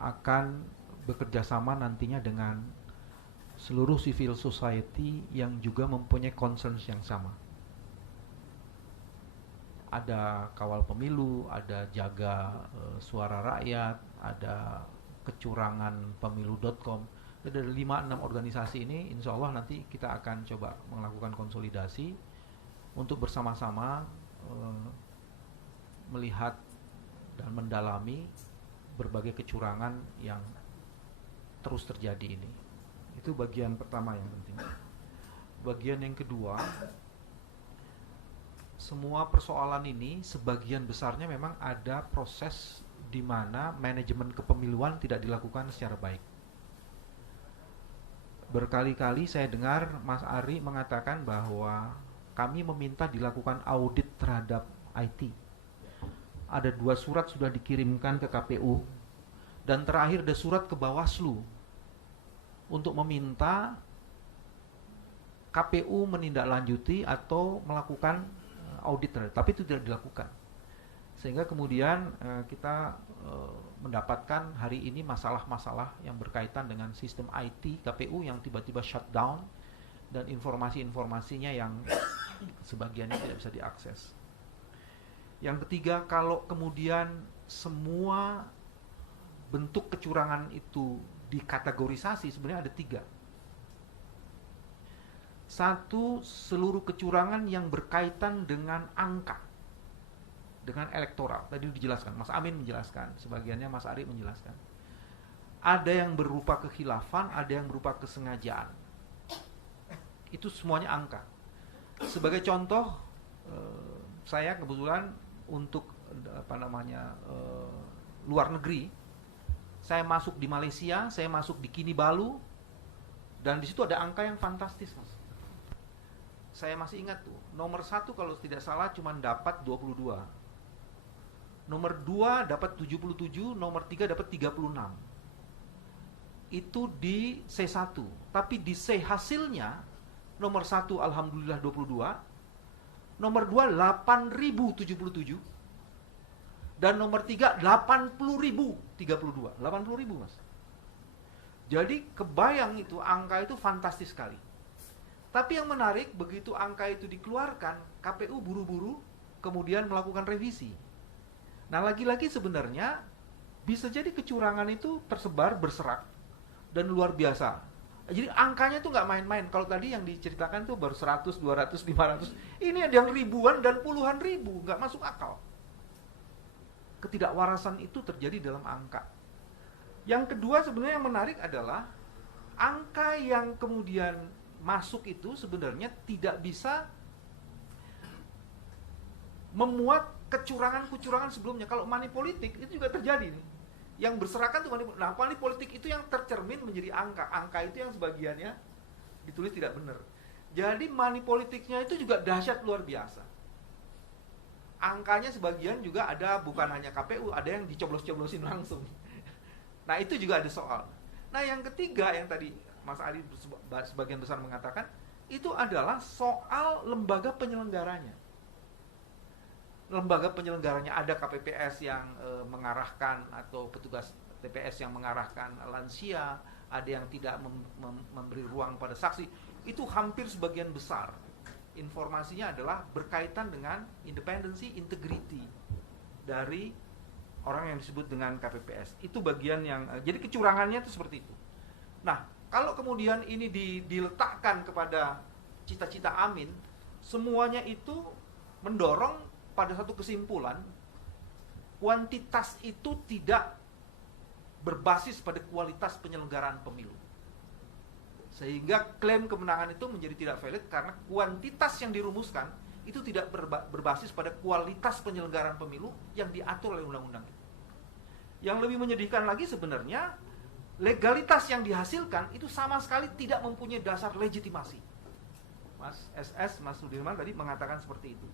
akan bekerja sama nantinya dengan seluruh civil society yang juga mempunyai concerns yang sama. Ada kawal pemilu, ada jaga suara rakyat, ada kecurangan pemilu.com. Dari 5-6 organisasi ini insya Allah nanti kita akan coba melakukan konsolidasi untuk bersama-sama melihat dan mendalami berbagai kecurangan yang terus terjadi ini. Itu bagian pertama yang penting. Bagian yang kedua, semua persoalan ini sebagian besarnya memang ada proses di mana manajemen kepemiluan tidak dilakukan secara baik. Berkali-kali saya dengar Mas Ari mengatakan bahwa kami meminta dilakukan audit terhadap IT. Ada 2 surat sudah dikirimkan ke KPU, dan terakhir ada surat ke Bawaslu untuk meminta KPU menindaklanjuti atau melakukan audit terhadap, tapi itu tidak dilakukan. Sehingga kemudian kita mendapatkan hari ini masalah-masalah yang berkaitan dengan sistem IT KPU yang tiba-tiba shutdown dan informasi-informasinya yang sebagiannya tidak bisa diakses. Yang ketiga, kalau kemudian semua bentuk kecurangan itu dikategorisasi, sebenarnya ada 3. Satu, seluruh kecurangan yang berkaitan dengan angka, dengan elektoral. Tadi dijelaskan, Mas Amin menjelaskan, sebagiannya Mas Ari menjelaskan. Ada yang berupa kekhilafan, ada yang berupa kesengajaan. Itu semuanya angka. Sebagai contoh, saya kebetulan untuk luar negeri, saya masuk di Malaysia, saya masuk di Kinabalu, dan di situ ada angka yang fantastis, Mas. Saya masih ingat tuh, nomor 1 kalau tidak salah cuma dapat 22. Nomor 2 dapat 77, nomor 3 dapat 36. Itu di C1. Tapi di C hasilnya, nomor 1 alhamdulillah 22, nomor 2 8.077, dan nomor 3 80.032. 80.000, Mas. Jadi kebayang itu, angka itu fantastis sekali. Tapi yang menarik, begitu angka itu dikeluarkan, KPU buru-buru kemudian melakukan revisi. Nah, lagi-lagi sebenarnya bisa jadi kecurangan itu tersebar, berserak, dan luar biasa. Jadi angkanya tuh nggak main-main. Kalau tadi yang diceritakan tuh baru 100, 200, 500. Ini ada yang ribuan dan puluhan ribu, nggak masuk akal. Ketidakwarasan itu terjadi dalam angka. Yang kedua sebenarnya yang menarik adalah angka yang kemudian masuk itu sebenarnya tidak bisa memuat kecurangan-kecurangan sebelumnya. Kalau money politik itu juga terjadi nih. Yang berserakan tuh money politik. Nah, money politik itu yang tercermin menjadi angka. Angka itu yang sebagiannya ditulis tidak benar. Jadi money politiknya itu juga dahsyat luar biasa. Angkanya sebagian juga ada, bukan hanya KPU, ada yang dicoblos-coblosin langsung. Nah, itu juga ada soal. Nah, yang ketiga yang tadi Mas Ari sebagian besar mengatakan, itu adalah soal lembaga penyelenggaranya. Lembaga penyelenggaranya ada KPPS yang mengarahkan, atau petugas TPS yang mengarahkan lansia, ada yang tidak memberi ruang pada saksi. Itu hampir sebagian besar. Informasinya adalah berkaitan dengan independensi, integrity dari orang yang disebut dengan KPPS. Itu bagian yang, jadi kecurangannya itu seperti itu. Nah, kalau kemudian ini diletakkan kepada cita-cita Amin, semuanya itu mendorong pada satu kesimpulan, kuantitas itu tidak berbasis pada kualitas penyelenggaraan pemilu. Sehingga klaim kemenangan itu menjadi tidak valid karena kuantitas yang dirumuskan itu tidak berbasis pada kualitas penyelenggaraan pemilu yang diatur oleh undang-undang itu. Yang lebih menyedihkan lagi sebenarnya, legalitas yang dihasilkan itu sama sekali tidak mempunyai dasar legitimasi. Mas SS, Mas Sudirman tadi mengatakan seperti itu.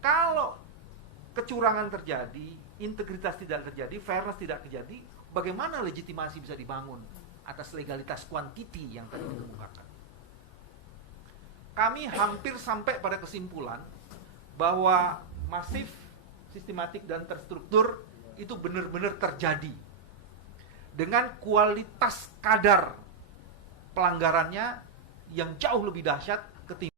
Kalau kecurangan terjadi, integritas tidak terjadi, fairness tidak terjadi, bagaimana legitimasi bisa dibangun atas legalitas kuantiti yang tadi dikemukakan? Kami hampir sampai pada kesimpulan bahwa masif, sistematik, dan terstruktur itu benar-benar terjadi. dengan kualitas kadar pelanggarannya yang jauh lebih dahsyat ketimbang